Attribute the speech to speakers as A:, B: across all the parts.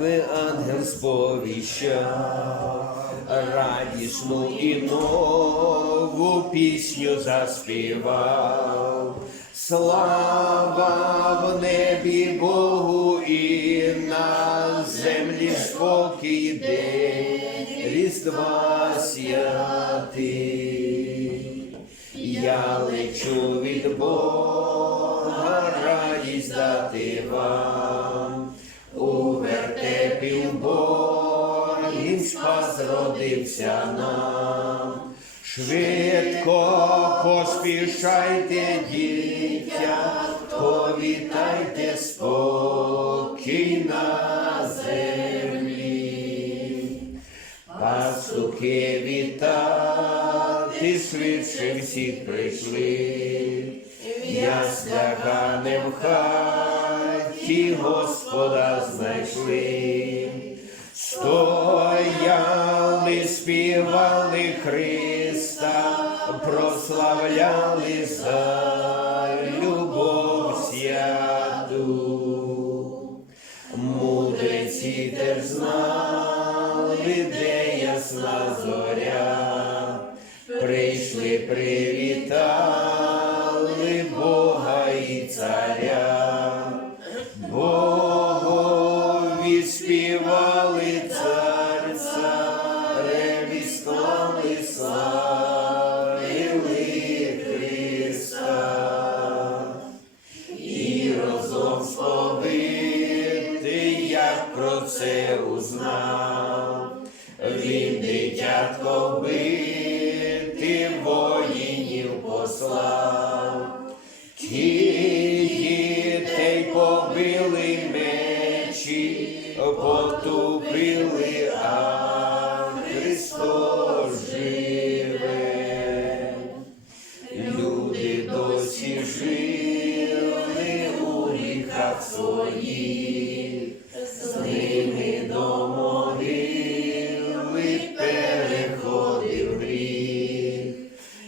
A: ви ангел сповіщав, радісну і нову пісню заспівав. Слава в небі Богу і на землі спокій день Різдва святий. Я лечу від Бога, радість дати вам. Спас родився нам. Швидко поспішайте, дітя, повітайте спокій на землі. Пастухи вітати швидше всіх прийшли, ясляка не в хаті Господа знайшли, стояли, співали Христа, прославляли за любов святу. Мудреці теж знали, де ясна зоря, прийшли, привітали співали цар, цареві склали, славили Христа. І разом сповити, як про це узнав, він дитятко вбити воїнів послав, ті дітей побили потупили, а Христос живе. Люди досі жили у гріхах своїх, з ними до могили переходив гріх.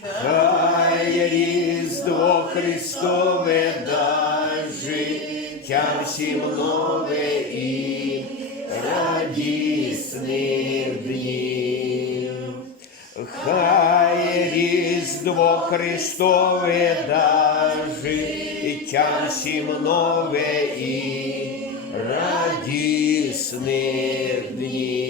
A: Хай різдво Христове дай життя всім нове Хай різдво Христове да життя всім нове і радісних днів.